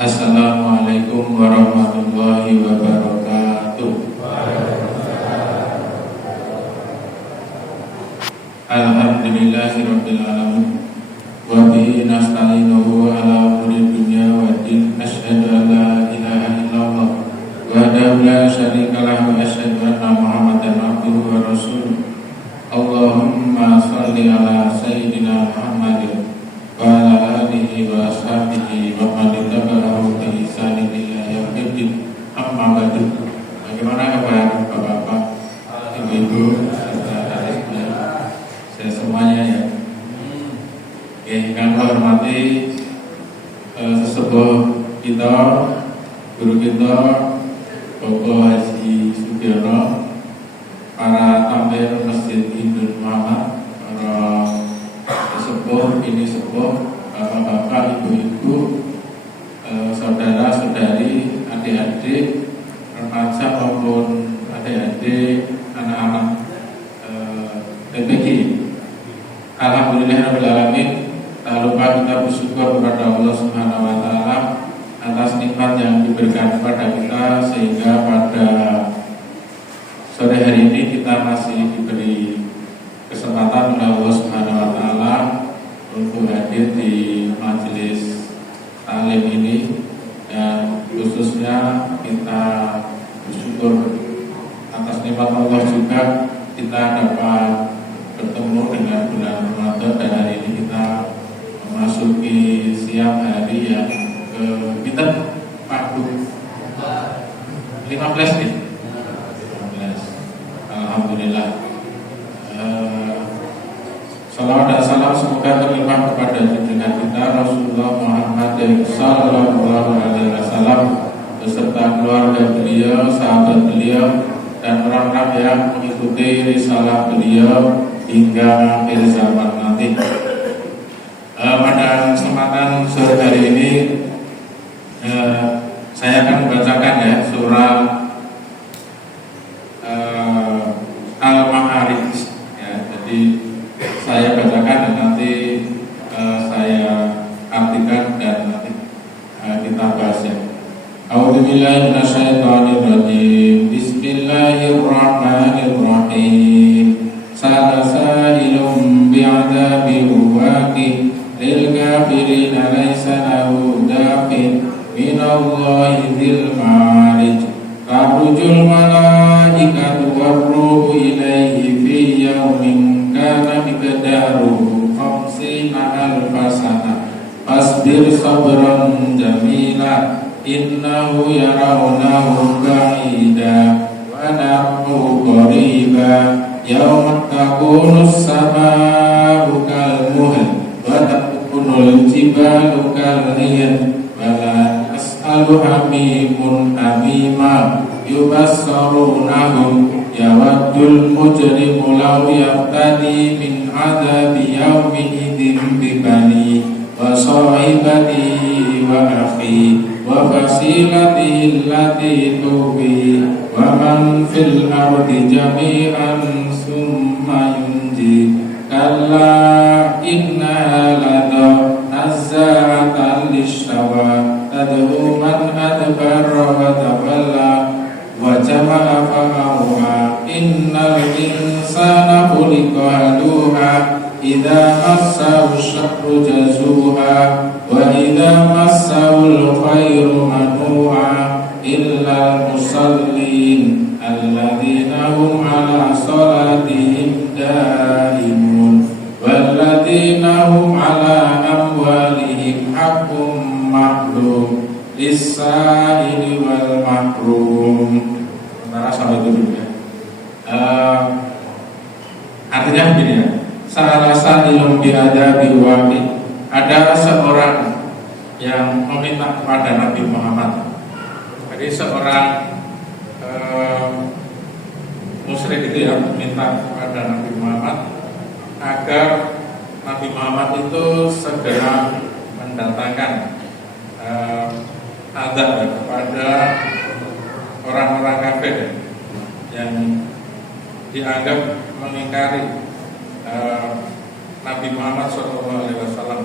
Assalamualaikum warahmatullahi wabarakatuh. Alhamdulillahirabbil alamin. Wa bihi nasta'inuhu ala umuri dunya waddin. Asyhadu an la ilaha illallah wahdahu la syarika lahu wa asyhadu anna Muhammadan abduhu wa rasuluh. Allahumma shalli ala sayyidina Muhammadin wa ala alihi wa ashabihi wa man tabi'ahu bi ihsanin ila yaumil din. Amma ba'du. Bagaimana kabar Bapak-bapak, Ibu-ibu, saya semuanya ya. Oke, yang saya hormati sesepuh kita, guru kita, Bapak Haji Sugiono, para tampil Masjid Hindun Muhammad, para sesepuh, ini sepuh, bapak-bapak, ibu-ibu, saudara-saudari, adik-adik, remaja maupun adik-adik, anak-anak PPG. Alhamdulillahirabbil alamin. Tak lupa kita bersyukur kepada Allah Subhanahu wa taala atas nikmat yang diberikan kepada kita, sehingga pada sore hari ini kita masih diberi kesempatan oleh Allah Subhanahu wa taala untuk hadir di majelis taklim ini, dan khususnya kita bersyukur atas nikmat Allah juga kita dapat bertemu dengan bulan Ramadan, dan hari ini kita memasuki siang hari yang ke Pak 15 nih. 15. Alhamdulillah. Salawat dan salam semoga terlimpah kepada junjungan kita Rasulullah Muhammad sallallahu alaihi wasallam beserta keluarga beliau, sahabat beliau, dan orang-orang yang mengikuti risalah beliau hingga akhir zaman nanti. Pada kesempatan sore hari ini saya akan membacakan ya surah Al-Ma'arij ya. Jadi saya bacakan dan nanti saya artikan dan nanti kita bahas ya. A'udzubillahi minasyaitonirrajim. Bismillahirrahmanirrahim. Sa'ala sa'ilun bi'adzabin waqi' lil kafirina laisa lahu dafin minallahi dzil ma'arij. Ta'rujul malaikatu warruhu ilaihi fi yaumin kana miqdaruhu 50 alfa sanah. Fasbir sabran jamila innahu yarawnahu ba'ida wa narahu qariba yawma takunus samaa'u kalmuhl wa takunul jibalu kalhiyan wa la as'alu hamimun hamima yubassarunahum yawaddul mujrimu law yaftadi min adzabi yawmi idzin bibani wa sahibati wa akhi wa fasilati allati tuwi wa man fil ardi jami'an summa yunji kalla inna lada nazza'atan lishawa tad'u man adbara wa tawalla wa jama'a fa'awha innal insana khuliqa halu'a idza massahu syarru jazuha wa idza massahu khairu manu'a illal musallin alladzina hum ala salatihim daimun walladzina hum ala amwalihim haqqum ma'lum lis-sa'ili wal mahrum. Sementara sampai itu dulu ya. Artinya begini ya. Salah sa'ilun bi'adzabi waqi'. Ada seorang yang meminta kepada Nabi Muhammad. Jadi seorang musyrik itu yang meminta kepada Nabi Muhammad agar Nabi Muhammad itu segera mendatangkan azab kepada orang-orang kafir yang dianggap mengingkari Nabi Muhammad SAW,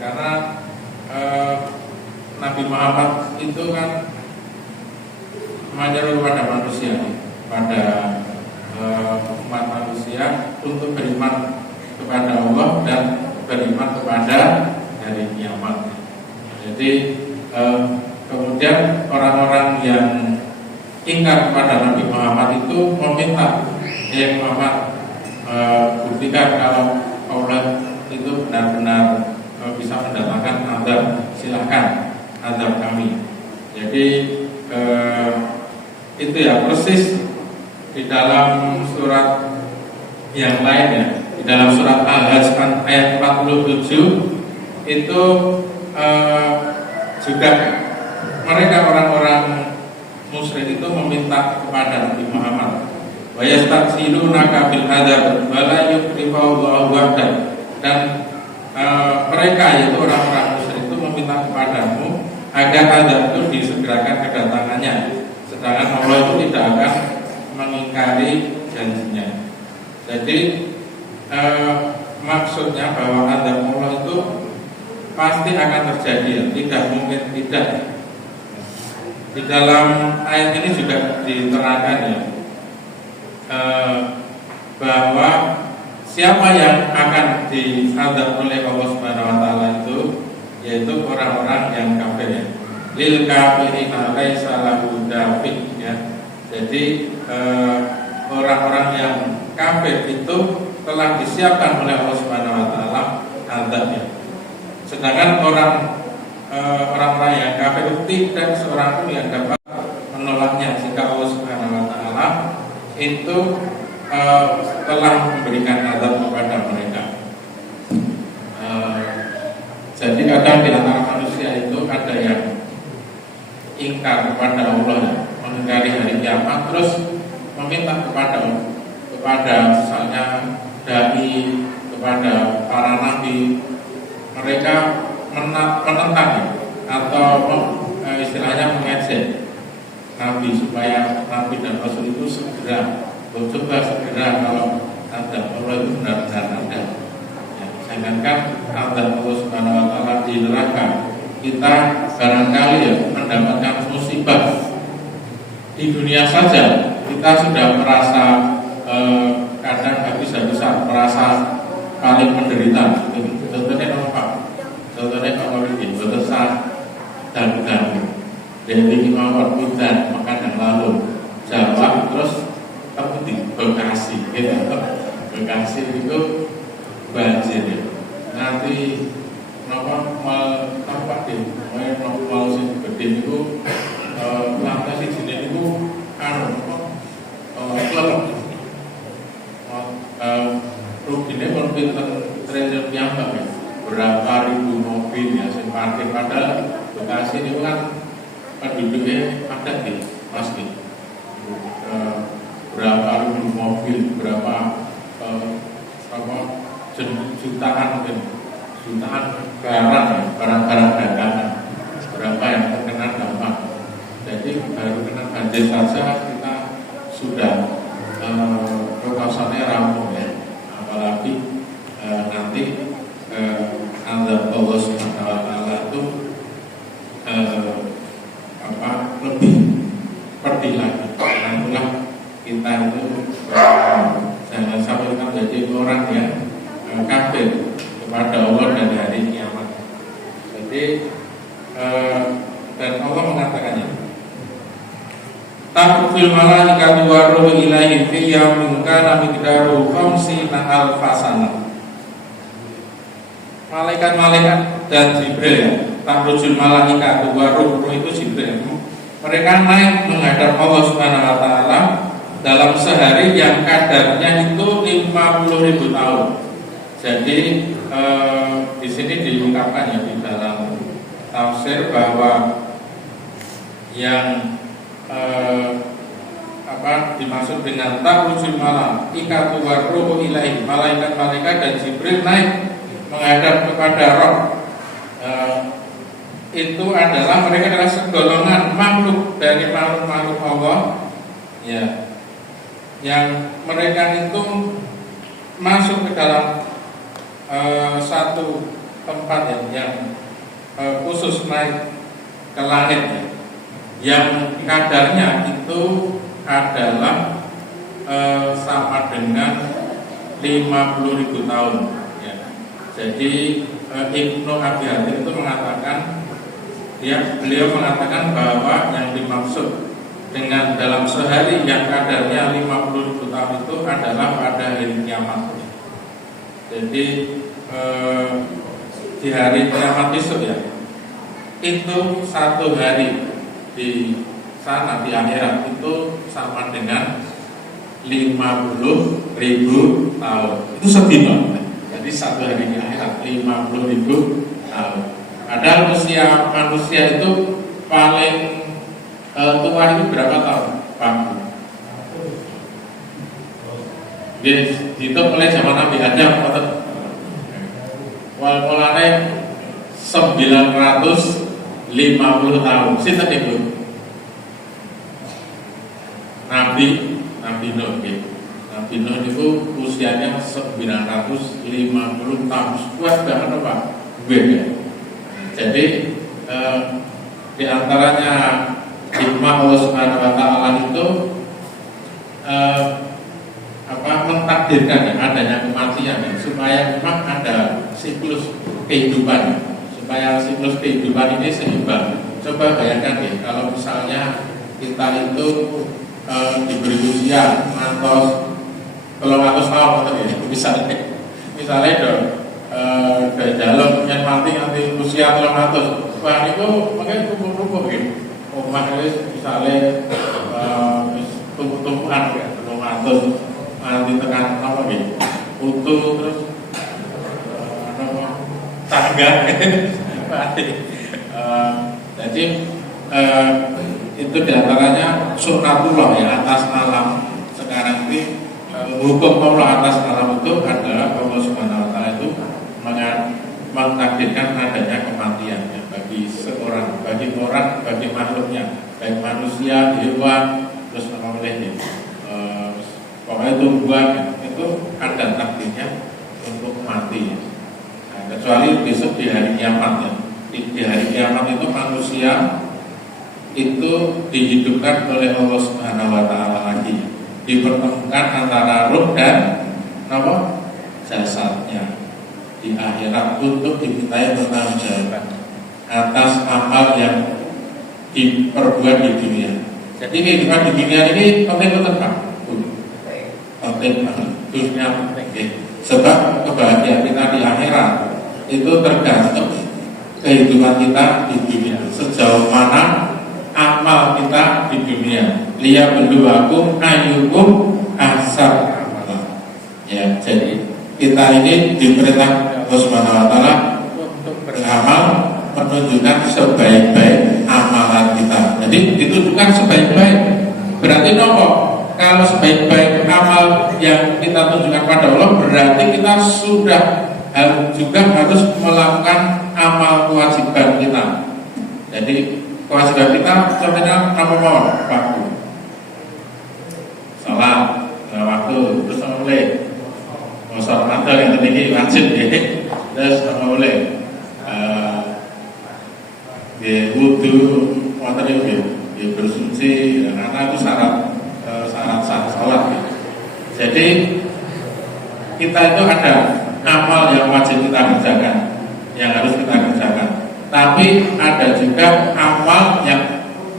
karena Nabi Muhammad itu kan menyeru kepada manusia, pada umat manusia untuk beriman kepada Allah dan beriman kepada hari kiamat. Jadi kemudian orang-orang yang ingkar kepada Nabi Muhammad itu meminta, ya Muhammad, buktikan kalau Allah itu benar-benar bisa mendatangkan azab, silahkan azab kami. Jadi itu ya persis di dalam surat yang lain ya, di dalam surat Al-Hajj ayat 47 itu juga mereka orang-orang musyrik itu meminta kepada Nabi Muhammad, wa yastaksilunaka bil adzab wa la yukhlifu wa'dah, dan mereka yaitu orang-orang musyrik itu meminta kepadamu agar azab itu disegerakan kedatangannya, sedangkan Allah itu tidak akan mengingkari janjinya. Jadi maksudnya bahwa azab Allah itu pasti akan terjadi, tidak mungkin tidak. Di dalam ayat ini juga diterangkan ya, bahwa siapa yang akan diazab oleh Allah Subhanahu wa taala itu yaitu orang-orang yang kafir ya. Lil kafirina laisa lahu dafi ya. Jadi orang-orang yang kafir itu telah disiapkan oleh Allah Subhanahu wa taala azabnya. Sedangkan orang-orang yang kafir itu tidak seorang pun yang dapat menolaknya jika Allah Subhanahu wa taala itu telah memberikan azab kepada mereka. Jadi kadang di antara manusia itu ada yang ingkar kepada Allah, mengingkari hari kiamat, terus meminta kepada misalnya dai, kepada para nabi, mereka menentang atau istilahnya mengejek nabi supaya nabi dan rasul itu segera kalau ada Allah itu benar-benar ada. Sedangkan azab Allah Subhanahu wa taala di neraka, kita barangkali ya mendapatkan musibah di dunia saja, kita sudah merasa kadang habis-habisan, merasa paling menderita. Contohnya apa? Contohnya kalau ini besar dan dari mawar hujan makan yang lalu Jawa terus di Bekasi, Bekasi itu banjir ya. Nanti nampak deh, mau sih gede itu lantai di sini itu ruginya kalau pinter trailer piyambak ya, berapa ribu mobil ya yang parkir, padahal Bekasi itu kan penduduknya padat nih pasti, berapa ribu mobil, berapa jutaan mungkin, jutaan barang-barang dagangan, berapa yang terkena dampak. Jadi baru kena banjir saja kita sudah kekawasannya rampung ya, apalagi nanti azab Allah Subhanahu wa taala itu lebih pedih lagi. Itulah kita itu jangan sampai kita menjadi orang yang kafir kepada Allah dan hari kiamat. Jadi dan Allah mengatakannya, Taqfil malaikatu wa ruhu ilaihi fi yaumin kana miqdaruhu 50 alfasana. Malaikat-malaikat dan Jibril ya, Taqrujul malaikatu wa ruhu itu Jibril. Mereka naik menghadap Allah Subhanahu wa taala dalam sehari yang kadarnya itu 50.000 tahun. Jadi di sini diungkapkan ya di dalam tafsir bahwa yang dimaksud dengan ta'rujul malaikatu wa ruhu ilaihi, malaikat-malaikat dan Jibril naik menghadap kepada Roh, itu adalah mereka adalah segolongan makhluk dari makhluk Allah ya, yang mereka itu masuk ke dalam satu tempat yang khusus naik ke langit ya. Yang kadarnya itu adalah sama dengan 50.000 tahun ya. Jadi Ibnu Abi Hatim itu mengatakan, beliau mengatakan bahwa yang dimaksud dengan dalam sehari yang kadarnya 50.000 tahun itu adalah pada hari kiamat. Jadi di hari kiamat besok ya, itu satu hari di sana di akhirat itu sama dengan 50.000 tahun. Itu sedino. Jadi satu hari di akhirat 50.000 tahun. Padahal usia manusia itu paling tua itu berapa tahun, Pak? Dihitung mulai zaman Nabi Adam mulane 950 tahun. Sinten iku? Nabi Nuh. Nabi Nuh itu usianya 950 tahun. Kuat banget Pak. Ya. Jadi di antaranya hikmah Allah Subhanahu wa taala itu mentakdirkan ya, adanya kematian ya, supaya memang ada siklus kehidupan, supaya siklus kehidupan ini seimbang. Coba bayangkan ya, kalau misalnya kita itu diberi usia ngantos 300 tahun ya, misalnya dong dalam yang mati nanti usia 300, wah itu makanya kumpul-kumpul gitu. Omah itu misalnya tumbuh-tumbuhan ya, 300 nanti tekan apa gitu, utuh terus tangga mati. Jadi itu diantaranya sunnatullah ya atas alam sekarang ini. Hukum Allah atas alam itu adalah Allah Subhanahu wa taala itu mentakdirkan adanya kematian ya, bagi seorang, bagi makhluknya, baik manusia, hewan, terus memilih pokoknya tumbuhan itu ada takdirnya untuk mati ya. Nah, kecuali besok di hari kiamat ya. Di hari kiamat itu manusia itu dihidupkan oleh Allah Subhanahu wa taala lagi, dipertemukan antara ruh dan jasadnya di akhirat untuk dimintai pertanggungjawaban atas amal yang diperbuat di dunia. Jadi kehidupan di dunia ini penting Pak. Penting banget, dunia penting. Sebab kebahagiaan kita di akhirat itu tergantung kehidupan kita di dunia. Sejauh mana amal kita di dunia. Liyabluwakum ayyukum ahsanu amala. Ya, jadi kita ini diperintah Allah Subhanahu wa taala untuk beramal menunjukkan sebaik-baik amalan kita. Jadi ditujukan sebaik-baik. Berarti nopo? Kalau sebaik-baik amal yang kita tunjukkan pada Allah, berarti kita sudah juga harus melakukan amal kewajiban kita. Jadi kewajiban kita contohnya apa mau waktu salat waktu, terus mulai sholat ada yang tinggi wajib ya, terus mulai wudu water ya bersuci karena itu syarat sholat ya. Jadi kita itu ada amal yang wajib kita kerjakan, yang harus kita kerjakan. Tapi ada juga amal yang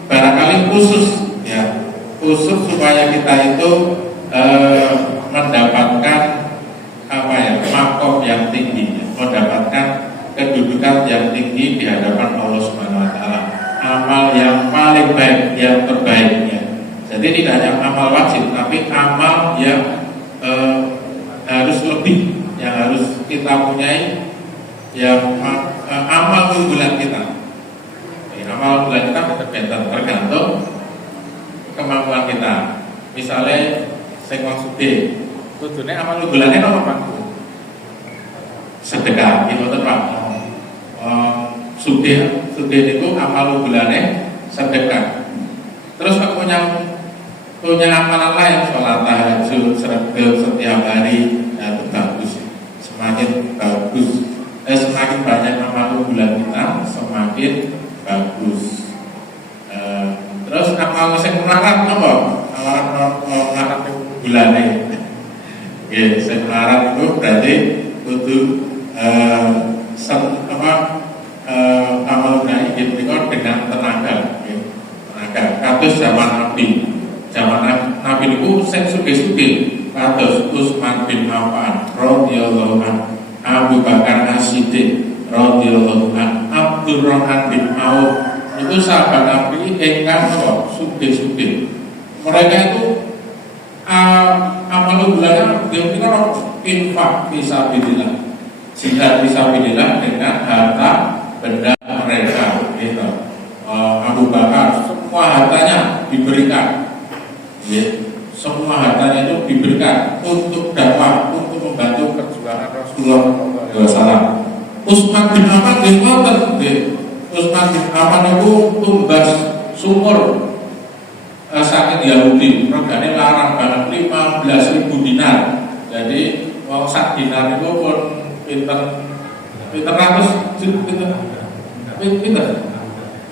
barangkali khusus ya, khusus supaya kita itu mendapatkan makom yang tinggi, mendapatkan kedudukan yang tinggi di hadapan Allah Subhanahu wa taala. Amal yang paling baik, yang terbaik ya. Jadi tidak hanya amal wajib, tapi amal yang harus lebih, yang harus kita punyai, yang amal unggulan kita. Amal unggulan kita tergantung kemampuan kita. Misalnya sing wong sugih, kudune amal unggulannya apa Pak? Sedekah, gitu Pak. Sugih itu amal unggulannya sedekah. Terus aku punya amalan lain, sholat tahajud, sergap setiap hari, ya itu bagus. Semakin bagus, semakin banyak amal bulan kita, semakin bagus. melarat apa? Melarat bulane. Oke, sing melarat itu berarti kudu amal naik gitu dengan tenaga, tenaga. Kados zaman Nabi, Nabi itu sing sugih-sugih. Kados Utsman bin Affan radhiyallahu anhu, Abu Bakar As-Siddiq radhiyallahu anhu, Abdurrahman bin Auf. Itu sahabat Nabi ingkang sugih-sugih. Mereka itu amal bulannya dia infak fisabilillah, jihad fisabilillah dengan harta benda mereka. Gitu. Abu Bakar semua hartanya diberikan, semua hartanya itu diberikan untuk dakwah, untuk membantu perjuangan Rasulullah SAW. Utsman bin Affan Utsman bin Affan itu tumbas sumur sakit Yahudi, regane larang banget 15.000 dinar. Jadi wong sak dinar itu pun pinter ratus pinter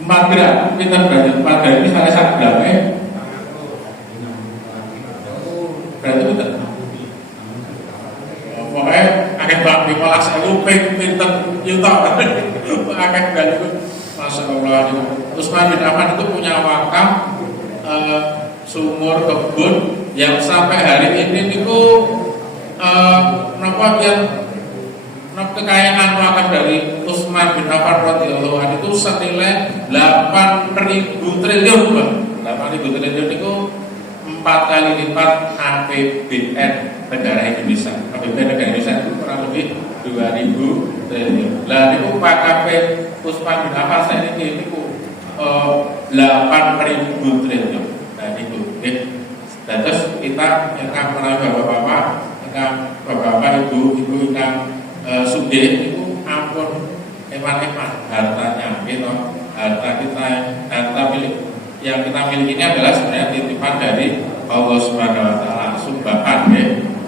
4 gram, pinter berarti 4 gram misalnya 1 gram berarti pinter. Pokoknya akeh banget 15.000 pinter juta akeh banget itu. Masya Allah. Utsman bin Affan itu punya wakaf sumur kebun yang sampai hari ini itu kekayaan wakaf dari Utsman bin Affan radhiyallahu anhu itu senilai 8.000 triliun, Pak. 8.000 triliun itu 4 kali lipat APBN negara Indonesia. APBN negara Indonesia itu kurang lebih 2.000 triliun. Lah niku wakaf Utsman bin Affan saya ini 8.000 triliun. Nah itu, dan terus kita yang menawi bapak-bapak, ibu-ibu yang sugih itu ampun eman-eman hartanya, gitu. Harta milik yang kita miliki ini adalah sebenarnya titipan dari Allah Subhanahu Wa Taala. Sumbangan,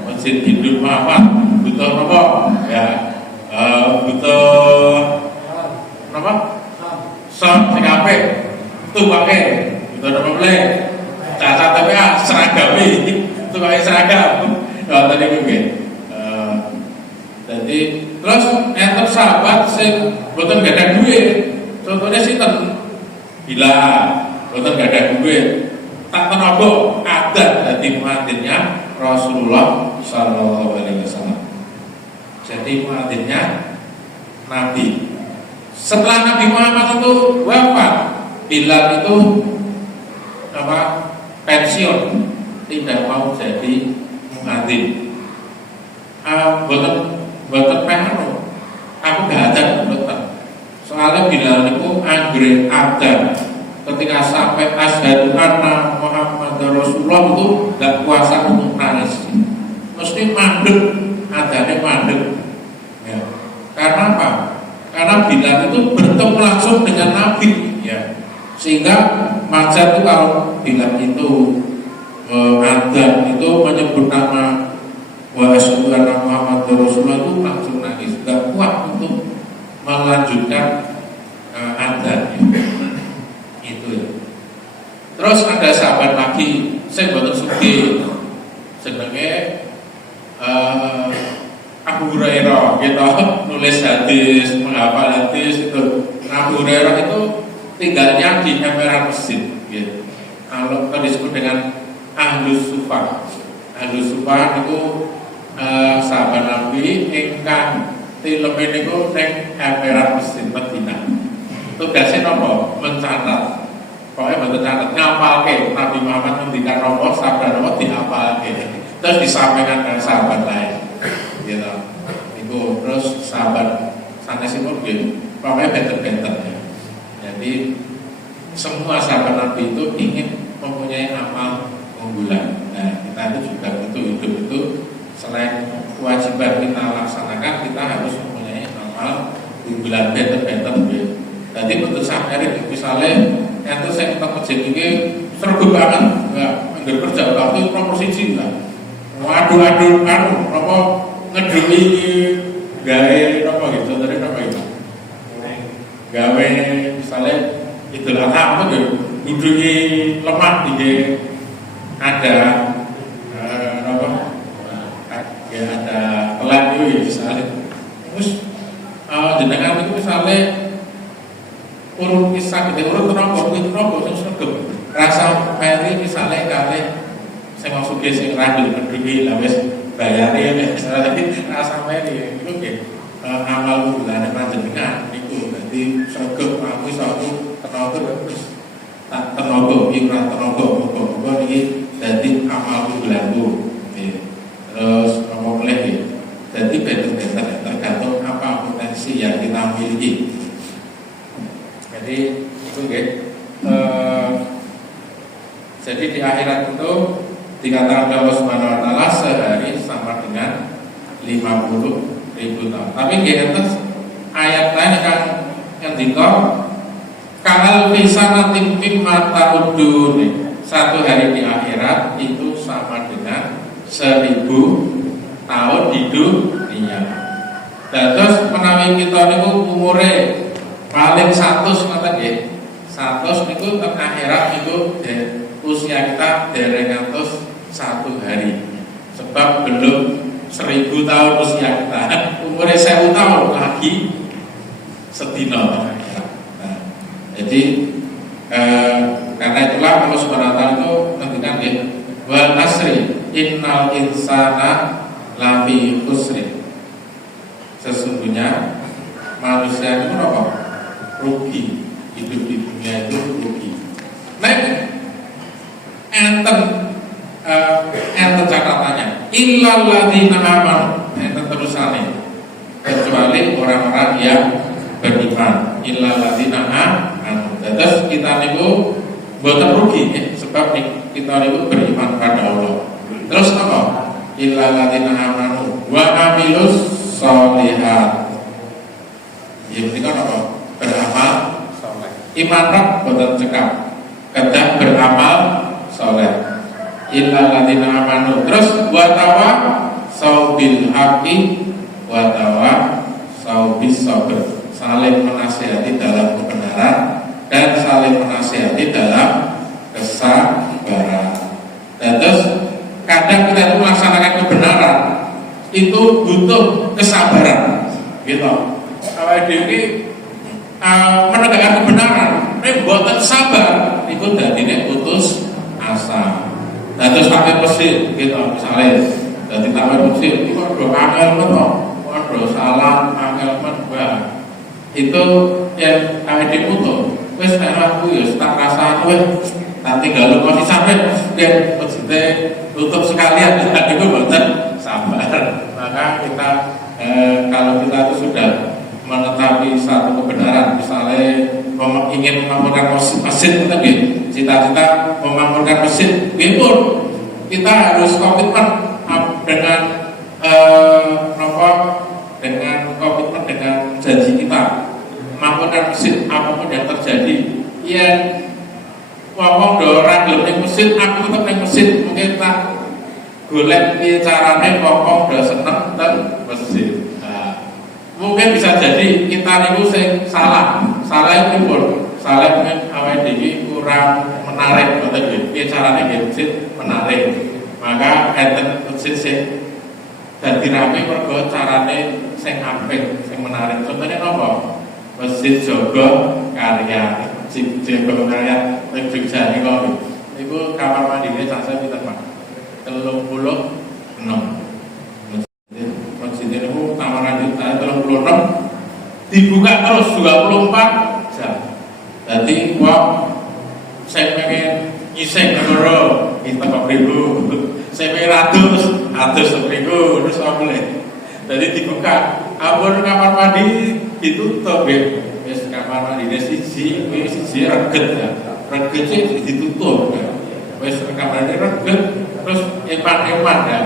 Masjid Hidul Muhammad butuh apa? Ya, butuh apa? CKP itu pakai itu ada boleh cacat tapi seragam itu pakai seragam tadi gue jadi terus enter sahabat sing boten gak ada duit, contohnya sinten bila boten gak ada duit tak tenaga ada jadi muadzinnya Rasulullah Sallallahu Alaihi Wasallam. Jadi muadzinnya Nabi. Setelah Nabi Muhammad itu wafat, Bilal itu pensiun, tidak mau jadi muadzin. Boten pengen, aku gak ada boten. Soalnya Bilal itu anggere ada. Ketika sampai asyhadu anna Muhammadar Rasulullah itu gak kuasa untuk nangis, mesti mandek, adanya mandek. Ya. Karena apa? Karena Bilal itu bertemu langsung dengan Nabi, ya. Sehingga majar itu kalau Bilal itu adzan itu menyebut nama wa asyhadu anna Muhammadar Rasulullah itu langsung nangis, gak kuat untuk melanjutkan adzan itu ya. Terus ada sahabat lagi, saya boten sugih, jenenge Abu Hurairah, gitu, nulis hadis, menghafal hadis itu. Abu Hurairah itu tinggalnya di emperan Mesir, gitu. Kalau disebut dengan Ahlus Sufah. Ahlus Sufah itu sahabat Nabi ingkang tilem niku ning emperan Mesir Madinah. Tugasnya nopo? Mencatat. Pokoknya betul catat, ngapalke Nabi Muhammad ngendikan nopo, sabda nopo dihafalke. Terus disampaikan ke sahabat lain. Gitu. Itu terus sahabat sanesipun gitu. Pokoknya benter-benter ya. Jadi semua sahabat Nabi itu ingin mempunyai amal unggulan. Nah, kita itu juga butuh hidup itu selain kewajiban kita laksanakan, kita harus mempunyai amal unggulan benter-benter gitu. Jadi betul sadar misalnya itu saya kita kerja ini serba banget, enggak kerja waktu proporsi enggak. Waduh kan apa ngeduli gawe apa gitu dari apa itu gawe misalnya Idul Adha apa tuh ngeduli lemah di ya ada pelan itu ya misalnya terus jenengan itu misalnya urut kisah gitu urut teroboh terus sergap rasa meri misalnya kali saya mau suge sing randul berdiri lah wes bayari ya misalnya tadi rasa meri itu kayak amal bulan panjenengan itu jadi sergap aku satu tenaga terus tak tenaga ikrah tenaga moga-moga iki dadi amal bulan terus apa boleh ya jadi beda-beda tergantung apa potensi yang kita miliki. Jadi itu jadi di akhirat itu dikatakan Allah Subhanahu wa taala sehari sama dengan 50.000 tahun. Tapi di atas ayat lain yang dikau kalau bisa nanti mimma ta'udun satu hari di akhirat itu sama dengan 1000 tahun di dunia. Dan terus menawi kita niku umure paling 100 ngoten nggih. 100 niku teng akhirat niku usia kita dereng ngantos 1 hari. Sebab belum 1000 tahun usia kita. Umure 1000 tahun lagi sedina teng akhirat. Nah, jadi karena itulah Allah Subhanahu wa taala itu ngendikan nggih wal asri innal insana lafi khusrin. Sesungguhnya manusia itu apa? Rugi. Hidup di dunia itu rugi. Nah, enten catatannya. Illal ladzina amanu. Enten terusane. Kecuali orang-orang yang beriman. Illal ladzina amanu. Terus kita niku mboten rugi sebab kita niku beriman pada Allah. Terus apa? Illal ladzina amanu wa amilus sholihat. Ini kan apa? Beramal soleh. Iman roh boten cekap. Kedah beramal soleh. Illal ladzina amanu. Terus wa tawassaw bil haqqi wa tawassaw bis sabr. Saling menasihati dalam kebenaran dan saling menasihati dalam kesabaran. Dan terus kadang kita itu melaksanakan kebenaran itu butuh kesabaran, gitu. Kalau ini menegakkan kebenaran, ini buatan sabar, itu dadine putus asa. Dan terus pakai mesin, gitu. Misalnya, dari taman mesin, itu ada angel mentok, ada salah angel mentok. Itu yang adik putus. Wes aku ya tak rasa wes tak tinggal lu masih sampai dan maksudnya tutup sekalian tidak itu betul sabar. Maka kita kalau kita itu sudah menetapi satu kebenaran, misalnya ingin memakmurkan masjid, cita-cita memakmurkan masjid, pun kita harus komitmen dengan dengan komitmen dengan janji kita memakmurkan masjid apapun yang terjadi. Ya ngomong do ora gelem masjid, aku tetep ning masjid, mungkin tak golek piye carane ngomong do seneng teng masjid. Nah, mungkin bisa jadi kita niku sing salah pripun? Salah mungkin awake dhewe kurang menarik ngoten nggih. Piye carane nggih masjid menarik. Maka enten masjid sing dadi rame mergo carane sing apik, sing menarik. Contohnya napa? Masjid Jogo Karya, Masjid Jogo Karya, Jogja ini kok. Itu kamar mandinya saya pinter Pak. 36. Masjid ini kamar mandi 36 dibuka terus 24 jam. Jadi saya pengen ngising negara kita kok ribu. Saya pengen ratus ribu terus apa boleh. Jadi dibuka. Ampun kamar mandi ditutup ya. Wis kamar mandi siji reget ya. Reget sih ditutup ya. Wis kamar mandi reget terus eman ya.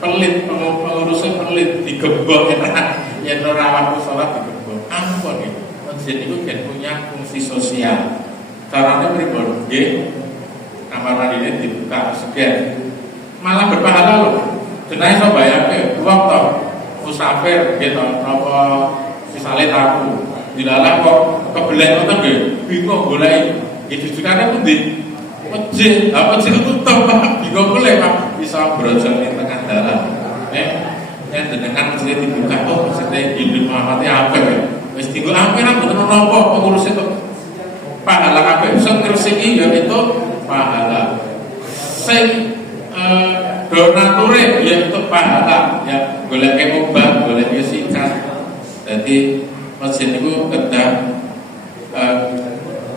Pelit pengurusnya pelit digembok ya ora waktu salat digembok. Ampun ya. Masjid itu kan punya fungsi sosial. Caranya pripun? Nggih. Kamar mandi dibuka sekian. Malah berpahala loh. Jenenge iso bayarke wong to musafir gitu apa misalnya tamu dilalah kok kebelet ngoten nggih bingung golek iki jujurane pundi masjid itu tutup bingung golek Pak bisa brojol ning tengah dalan dengan mesti dibuka maksudnya gini Muhammad apa ya wis digo apa ra mboten napa pengurus itu pahala kabeh sing ngresiki ya itu pahala sing donature ya itu pahala ya golek obat golek sikat jadi masjid itu kedah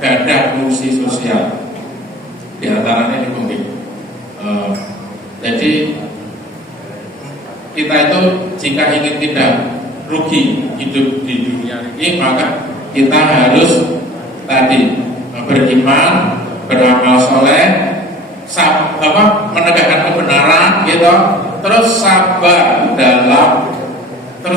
gadah fungsi sosial di antaranya ini mungkin jadi kita itu jika ingin tidak rugi hidup di dunia ini maka kita harus tadi beriman, beramal soleh, menegakkan kebenaran, gitu. Terus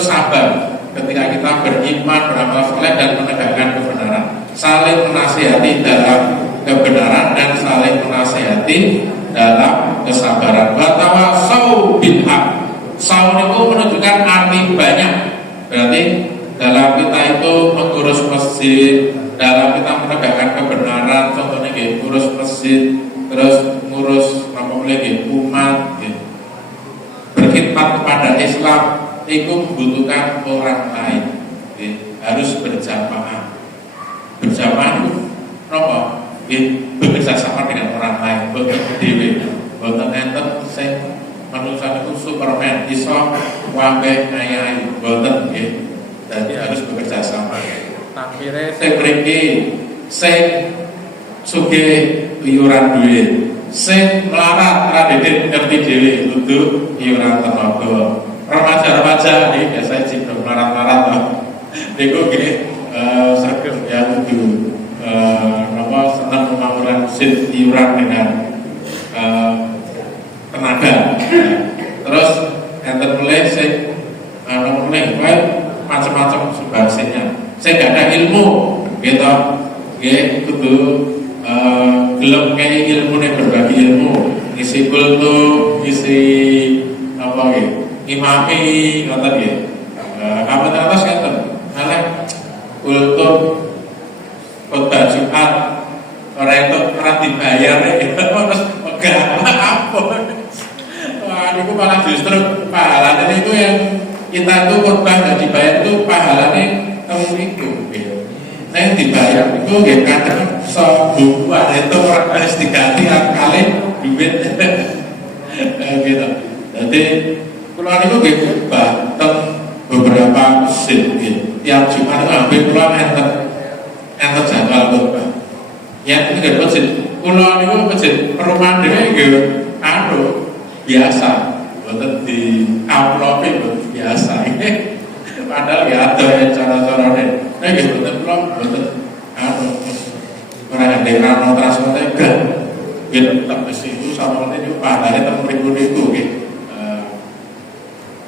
sabar ketika kita beriman, beramal soleh dan menegakkan kebenaran, saling menasihati dalam kebenaran dan saling menasihati dalam kesabaran. Watawasau bil haq. Saul itu menunjukkan arti banyak. Berarti dalam kita itu mengurus masjid, dalam kita menegakkan kebenaran, contohnya kayak ngurus masjid, terus ngurus umat, gitu. Berkhidmat kepada Islam, itu membutuhkan orang lain, gitu. Harus berjamaah. Berjamaah itu apa? Bekerja sama dengan orang lain, bekerja dewe, boten enten sing manusia itu Superman, iso wabeh ngayai, boten gitu. Jadi harus bekerja sama. Tampire sing mriki sing sugih iuran duit, sing melarat ra dhewe ngerti dhewe kudu iuran tenaga. Remaja-remaja iki biasa sing melarat-melarat to. Niku nggih saged ya kudu senang membangun mesin iuran dengan tenaga. Terus enten mulai sing macam-macam sebagainya. Saya nggak ada ilmu, gitu. Nggih kudu gelem kaya ilmu nih berbagi ilmu, ngisi kultum, ngisi apa nggih, imami ngoten nggih. Kamu terus ngoten. Nalek kultum khotbah Jumat orang itu pernah dibayar terus enggak apa. Wah, itu malah justru pahalanya itu yang kita itu khotbah dan dibayar itu pahalanya kamu itu. Nah yang dibayar itu ya kadang sebuah itu orang harus diganti kali duit gitu. Jadi keluar itu gitu khotbah beberapa mesin gitu. Tiap Jumat itu hampir keluar enter jadwal khotbah. Ya itu kan masjid. Keluar itu masjid perumahan dia gitu. Biasa, bukan di amplopin biasa. Padahal ya ada yang cara-caranya. Nah gitu, bukan orang yang dekano transportnya enggak. Gitu, tapi situ sama itu pahalanya temen itu gitu.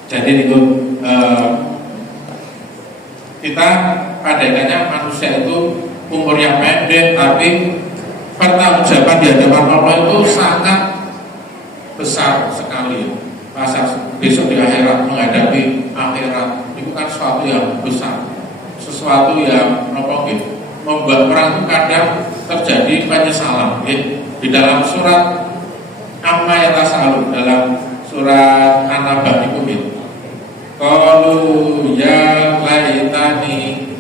Jadi itu kita pada akhirnya manusia itu umurnya pendek, tapi pertanggungjawaban di hadapan Allah itu sangat besar sekali. Masa besok di akhirat menghadapi akhirat itu kan sesuatu yang besar, sesuatu yang membuat orang itu kadang terjadi penyesalan. Di dalam surat Amma Yatasa'alun, dalam surat An-Naba itu qalu ya laitani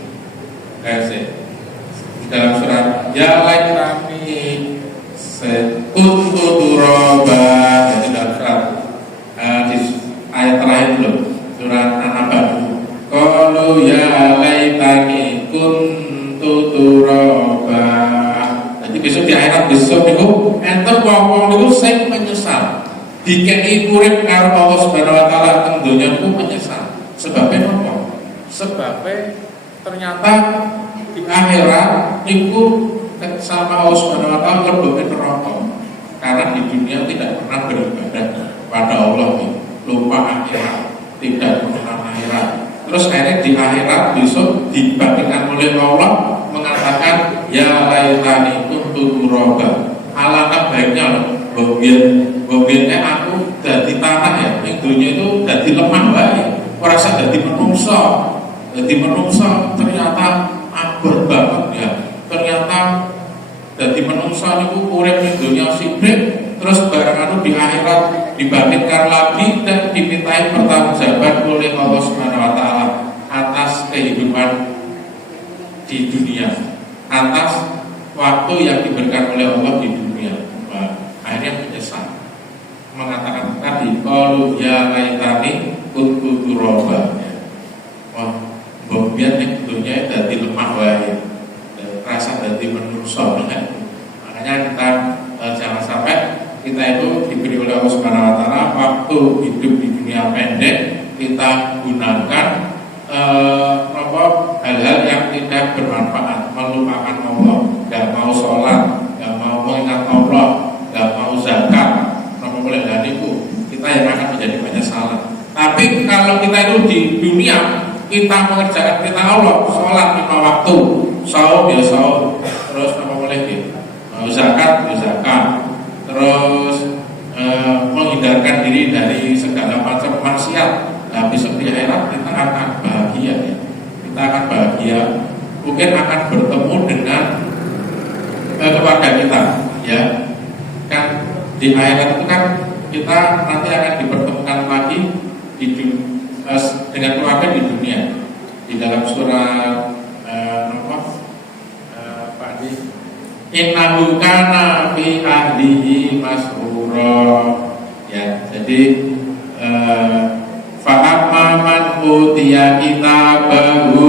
dalam surat ya laitani kuntu turaba, jadi dalam surat di ayat terakhir belum surat An-Naba qalu ya laitani kuntu turaba. Jadi besok di akhirat besok itu enten wong-wong itu sing menyesal dikei urip karo Allah Subhanahu wa taala teng donya ku menyesal. Sebabnya apa? Sebabnya ternyata di akhirat itu sama Allah Subhanahu wa taala lebih neraka. Karena di dunia tidak pernah beribadah pada Allah, lupa akhirat, tidak mengenal akhirat. Terus akhirnya di akhirat besok dibangkitkan oleh Allah mengatakan ya laitani kuntu turaba. Alangkah baiknya Bobiannya aku jadi tanah ya, yang dunia itu jadi lemah baik, merasa jadi menungso ternyata abur banget ya, ternyata jadi menungso itu urip di dunia sibuk, terus barang di akhirat dibangkitkan lagi dan dimintai pertanggungjawaban oleh atas waktu yang diberikan oleh Allah di dunia. Akhirnya menyesal, mengatakan tadi qalu ya laitani kuntu turaba. Wah, mbok biyen nek dunya dadi lemah wae. Rasa dadi menungso kan. Makanya kita jangan sampai kita itu diberi oleh Allah Subhanahu wa taala waktu hidup di dunia pendek, kita gunakan hal-hal yang tidak bermanfaat, melupakan Allah, nggak mau sholat, nggak mau mengingat Allah, nggak mau zakat, boleh dan itu kita yang akan menjadi banyak salah. Tapi kalau kita itu di dunia kita mengerjakan perintah Allah, sholat 5 waktu, saum ya saum, terus apa boleh gitu, zakat ya zakat, terus menghindarkan diri dari segala macam maksiat. Nah, besok di akhirat kita akan bahagia ya. Kita akan bahagia, mungkin akan bertemu dengan keluarga kita ya. Kan di akhirat itu kan kita nanti akan dipertemukan lagi dengan keluarga di dunia. Di dalam surah Pak Di, innahu kana fi ahlihi masrura ya. Jadi fa'amma man utiya kitabahu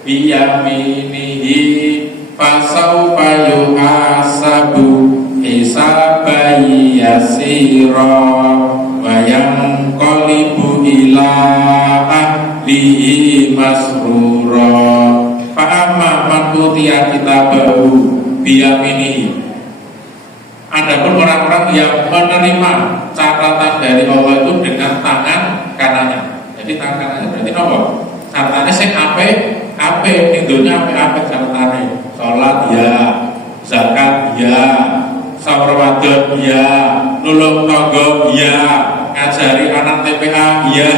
biyaminihi fasawfa yuhasabu hisaban yasira wa yanqalibu ila ahlihi masrura. Fa'amma man utiya kitabahu biyaminihi, adapun orang-orang yang menerima catatan dari Allah itu dengan tangan kanannya. Jadi tangan kanannya berarti apa? Catatannya sing apik, ning donya apik catatannya. Salat ya, zakat ya, saur wadon ya, nulung tangga ya, ngajari anak TPA ya.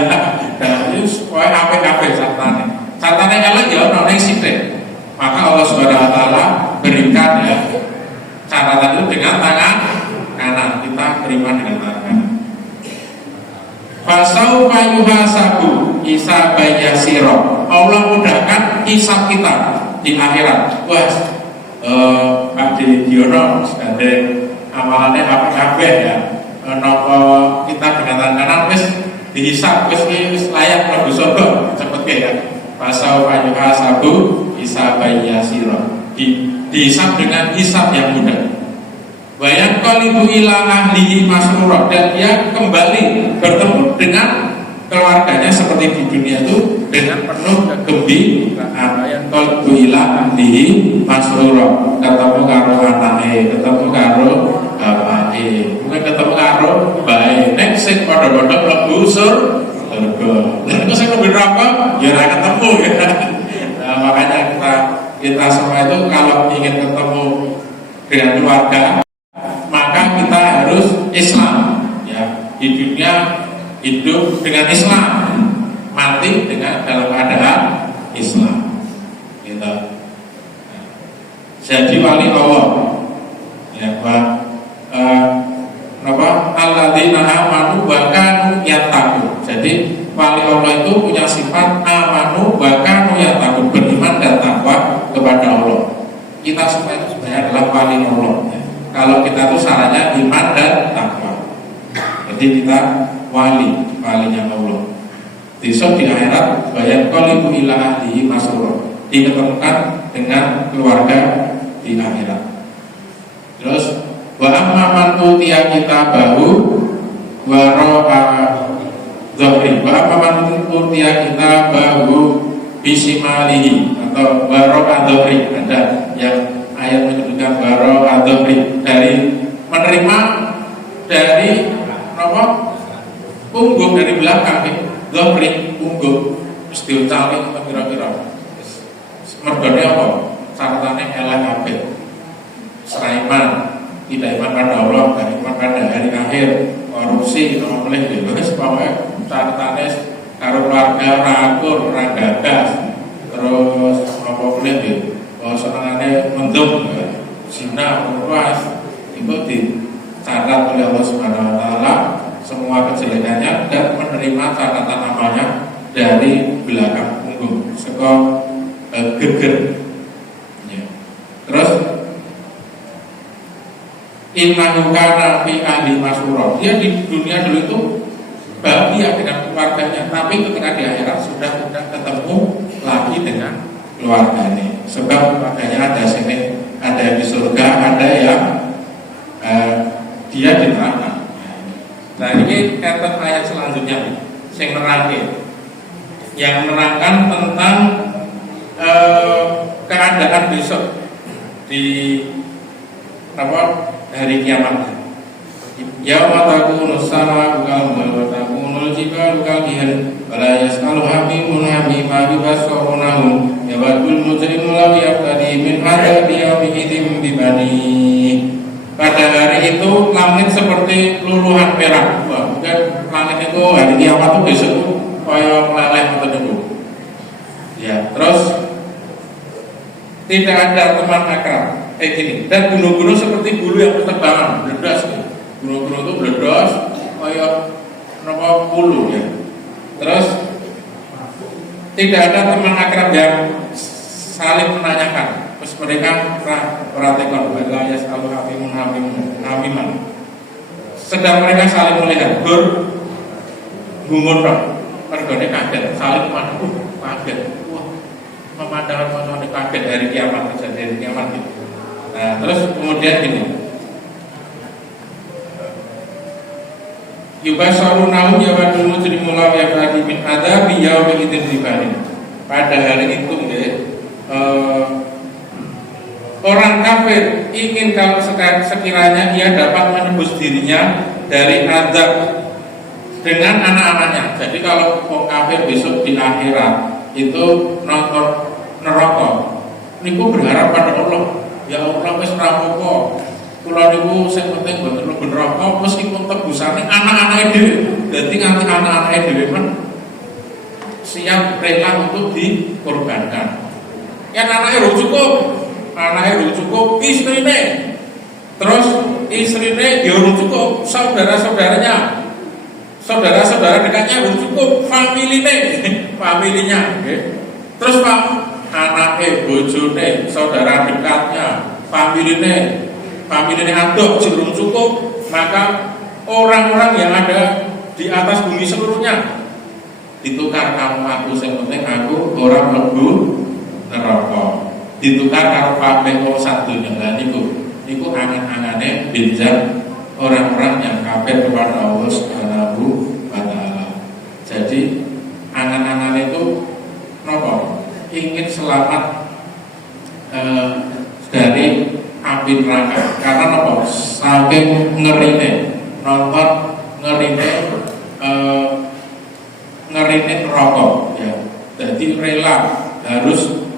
Nah, itu pokoke apik catatannya. Catatannya elek ya ono ning sithik. Maka Allah Subhanahu wa taala berikan ya catatan itu dengan tangan kanan, kita terima dengan tangan kanan. Fasaufa yuhasabu hisaban yasira. Allah mudahkan hisab kita di akhirat. Wah, Pak Diono sedang amalannya apa ya? Napa kita dengan tangan kanan wis dihisab wis layak mlebu surga cepet ya. Fasaufa yuhasabu hisaban yasira. Dihisab dengan hisab yang mudah. Bayang qalibu ila ahlihi masrura, dan dia kembali bertemu dengan keluarganya seperti di dunia itu dengan penuh kegembiraan. Bayang qalibu ila ahlihi masrura, ketemu karo anake, ketemu karo bapake, mungkin ketemu karo bae. Nek sing padha-padha mlebu surga. Nek sing mlebu neraka ya ora ketemu ya. Nah, makanya kita semua itu kalau ingin ketemu dengan keluarga, maka kita harus Islam ya. Di dunia hidup dengan Islam, mati dengan dalam keadaan Islam gitu. Jadi wali Allah ya, alladzina amanu wa kanu yattaqun. Jadi wali Allah itu punya sifat amanu wa kanu yattaqun, beriman dan takwa kepada Allah. Kita semua itu sebenarnya adalah wali Allah ya. Kalau kita itu syaratnya iman dan takwa. Jadi kita walinya Allah. Besok di akhirat bayang qalibu ila ahlihi masrura, diketemukan dengan keluarga di akhirat. Terus wa amma man utiya kitabahu wa ra'a dzahri, wa amma man utiya kitabahu bisimalihi atau wa ra'a dzahri. Ada yang ayat menyebutkan wa ra'a dzahri, dari menerima dari apa? Punggung, dari belakang nih. Dzahri punggung wis diucapke kira-kira. Mergane apa? Catatannya elek apik. Seraiman, tidak iman pada Allah, dan iman pada hari akhir, korupsi, kita boleh bebas, pokoknya catatannya karo keluarga rakur, ragagas, terus apa boleh senangannya mendung, zina, berpuas, itu dicatat oleh Allah Subhanahu wa taala semua kejelekannya dan menerima catatan amalnya dari belakang punggung, geger. Ya. innahu kana fi ahli masrura. Dia di dunia dulu itu bahagia dengan keluarganya, tapi ketika di akhirat sudah tidak ketemu lagi dengan keluarganya. Sebab keluarganya ada yang di surga, ada yang dia di neraka. Nah ini kata ayat selanjutnya yang menerangkan tentang keadaan besok di hari kiamat. Yauma takunu as-sama'u kal-muhl wa takunu al-jibalu kal-ihan wa la yas'alu hamimun hamima bibasarunahum yawadul mujrimu law yaftadi min hadabi yawmi idzin bibani. Pada hari itu langit seperti luluhan perak. Wah, mungkin langit itu hari kiamat itu besok kaya meleleh atau debu. Ya, terus tidak ada teman akrab. Gini. Dan gunung-gunung seperti bulu yang berterbangan, meledos. Gunung-gunung itu meledos, kayak bulu ya. Terus tidak ada teman akrab yang saling menanyakan. Terus mereka perhatikan bahwa selalu hamiman. Sedang mereka saling melihat, gumun mergone kaget, saling kaget. Wah, pemandangan kaget dari kiamat, kejadian kiamat itu. Nah, terus kemudian ini yubasarunahum yawadul mujrimu law yaftadi min adzabi yaumin idzin bibani. Pada hari itu orang kafir ingin kalau sekiranya ia dapat menebus dirinya dari azab dengan anak-anaknya. Jadi kalau orang kafir besok di akhirat itu nonton neraka, niku berharap pada Allah. Ya Allah wis rapopo. Kula niku sing penting mboten mlebu neraka meskipun tebusane anak-anake dhewe. Dadi nganti anak-anake dhewe men siap rela untuk dikorbankan. Yen anake ora cukup, istrine. Terus istrine ya ora cukup, saudara-saudaranya. Saudara-saudara dekatnya ora cukup, familinya, nggih. Terus Pak anake, bojone, saudara dekatnya, familine aduk belum cukup, maka orang-orang yang ada di atas bumi seluruhnya ditukar kamu aku, yang penting aku orang mlebu neraka. Ditukar karo kabeh wong sadonya. Lah niku angan-angane benjang orang-orang yang kafir kepada Allah Subhanahu wa taala. Jadi angan-angan itu napa? Ingin selamat dari api neraka. Karena napa? Saking ngerine nonton ngerine neraka ya. Jadi rela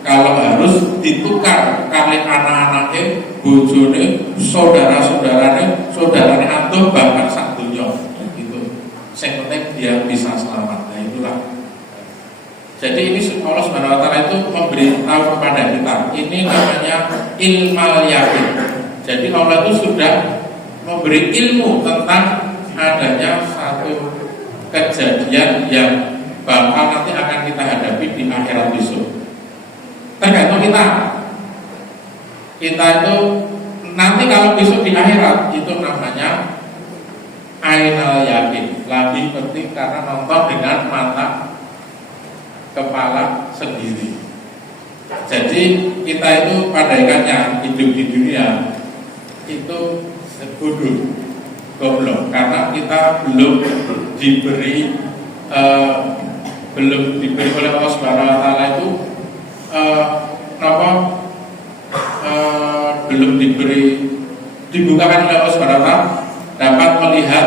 kalau harus ditukar kali anak-anaknya, bojone, saudarane atau bahkan sak donya gitu. Yang penting dia bisa selamat. Nah itulah. Jadi ini Allah Subhanahu wa taala itu memberitahu kepada kita. Ini namanya ilmal yakin. Jadi Allah itu sudah memberi ilmu tentang adanya satu kejadian yang bakal nanti akan kita hadapi di akhirat besok. Tergantung kita itu nanti kalau besok di akhirat itu namanya ainal yakin. Lebih penting karena nonton dengan mata kepala sendiri. Jadi kita itu pada ikannya hidup di dunia itu bodoh, goblok, karena kita belum diberi oleh Allah Subhanahu wa taala itu belum dibukakan oleh Allah Subhanahu wa taala dapat melihat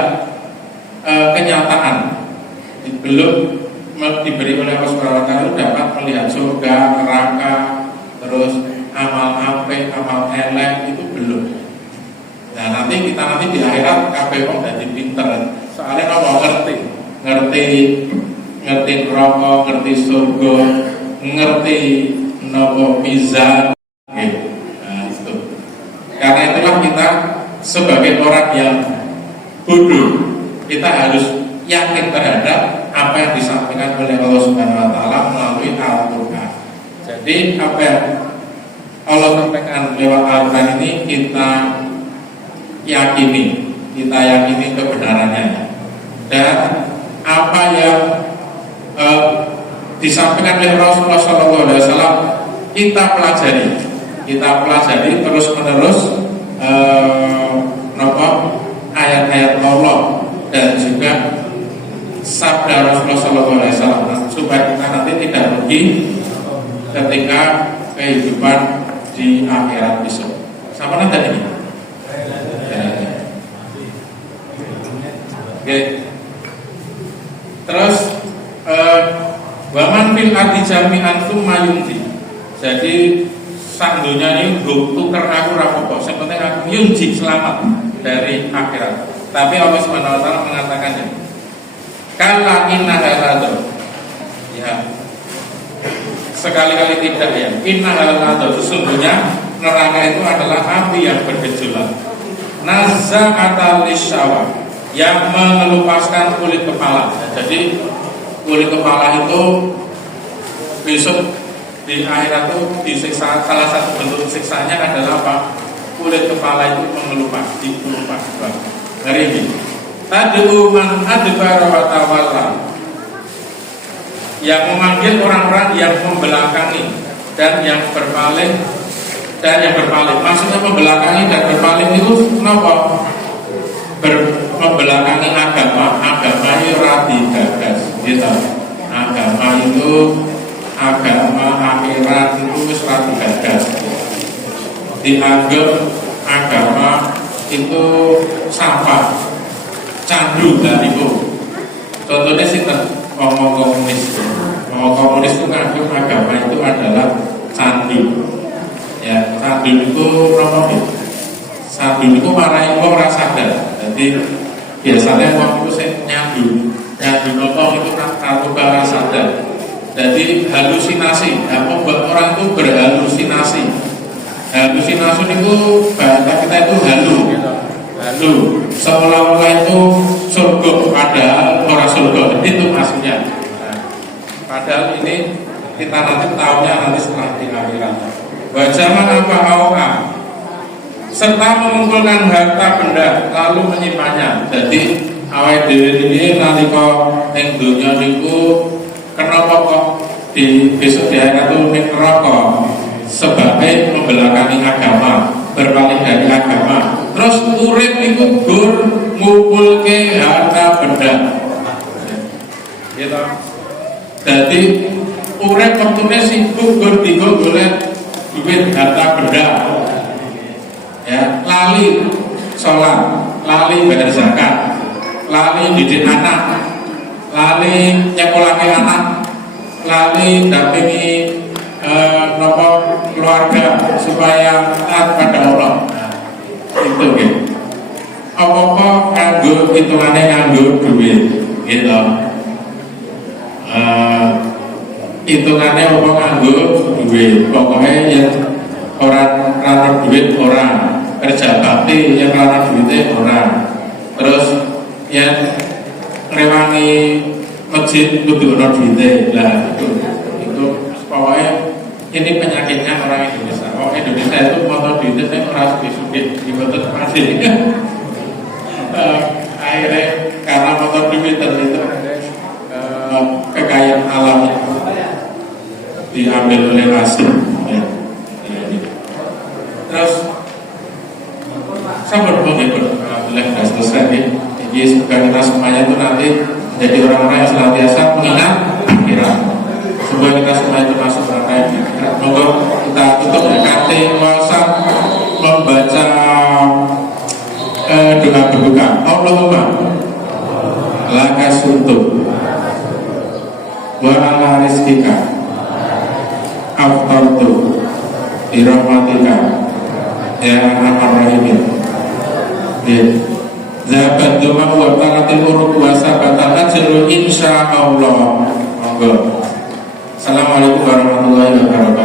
kenyataan, belum diberi oleh Allah Subhanahu wa taala dapat melihat surga, neraka, terus amal apik, amal elek itu belum. Nah nanti di akhirat kabeh wong dadi pinter. Soalnya ngerti neraka, ngerti surga, ngerti nopo mizan. Nah itu. Karena itulah kita sebagai orang yang bodoh, kita harus yakin terhadap apa yang disampaikan oleh Allah Subhanahu wa taala melalui Al-Qur'an. Jadi apa yang Allah sampaikan lewat Al-Qur'an ini kita kita yakini kebenarannya, dan apa yang disampaikan oleh Rasulullah SAW kita pelajari terus menerus ayat-ayat Allah dan juga sabda Rasulullah SAW, supaya kita nanti tidak rugi ketika kehidupan di akhirat besok. Sama nanti ini. Oke. Terus waman fil ardi jami'an tsumma yunji. Jadi sak dunya ini tuker aku rapopo, sing penting aku yunji, selamat dari akhirat. Tapi Allah Subhanahu wa taala mengatakannya, kala inna halado. Ya. Sekali-kali tidak ya. Inna halado, sesungguhnya neraka itu adalah api yang bergejolak. Naza'atal lisyawa, yang mengelupaskan kulit kepala. Jadi kulit kepala itu besok di akhirat itu disiksa. Salah satu bentuk siksanya adalah apa? Kulit kepala itu mengelupas, dikelupas. Hari ini tad'u man adbara wa tawalla, yang memanggil orang-orang yang membelakangi dan yang berpaling. Maksudnya membelakangi dan berpaling itu kenapa? Membelakangi agama itu radi gagas gitu. Agama akhirat itu radi gagas. Dianggap agama itu sampah, candu dan itu. Contohnya sih ngomong komunis itu nganggap agama itu adalah candu. Ya, candu itu Sandu itu marahin wong rasa sadar. Jadi biasanya wong itu nyadu nopong itu narkoba rasa sadar. Jadi halusinasi, membuat orang itu berhalusinasi. Halusinasi itu bahasa kita itu halu, seolah-olah itu surga, padahal orang surga itu maksudnya. Padahal ini kita nanti tahunya nanti setelah di akhirat. Wajaman apa awam, serta mengumpulkan harta benda lalu menyimpannya. Jadi awake dhewe iki nalika ning donya niku kenapa kok di besok di akhirat itu ning neraka? Sebagai membelakangi agama, berpaling dari agama. Terus urip niku gur ngumpulke harta benda. Gitu. Jadi urip wektune sibuk gur dienggo golek duit harta benda. Ya, lali sholat, lali bayar zakat, lali didik anak, lali nyekolahke anak, lali dampingi keluarga supaya taat pada Allah. Itu gitu. Apa-apa nganggo hitungane nganggo duit gitu. Hitungannya apa nganggo duit. Pokoknya yang orang rana duit orang, kerja bakti yang rana duitnya orang. Terus yang rewangi masjid kudu ono duitnya. Lah itu pokoknya ini penyakitnya orang Indonesia. Orang Indonesia itu motor duitnya saya merasa disubit di motor masjid. Akhirnya karena motor duit itu kekayaan alamnya diambil oleh asing. Terus saya berpikir, alhamdulillah sudah selesai nih. Jadi semoga kita semuanya itu nanti menjadi orang-orang yang senantiasa mengingat akhirat. Semoga kita semua itu masuk neraka yang akhirat. Semoga kita tutup dekati masa membaca doa berbuka. Allahumma laka suntuk wa ala rizkika aftartu birahmatika ya arhamar rahimin. Zabat doma wa taratil uruk wa sabatan ajru insyaallah. Monggo. Assalamualaikum warahmatullahi wabarakatuh.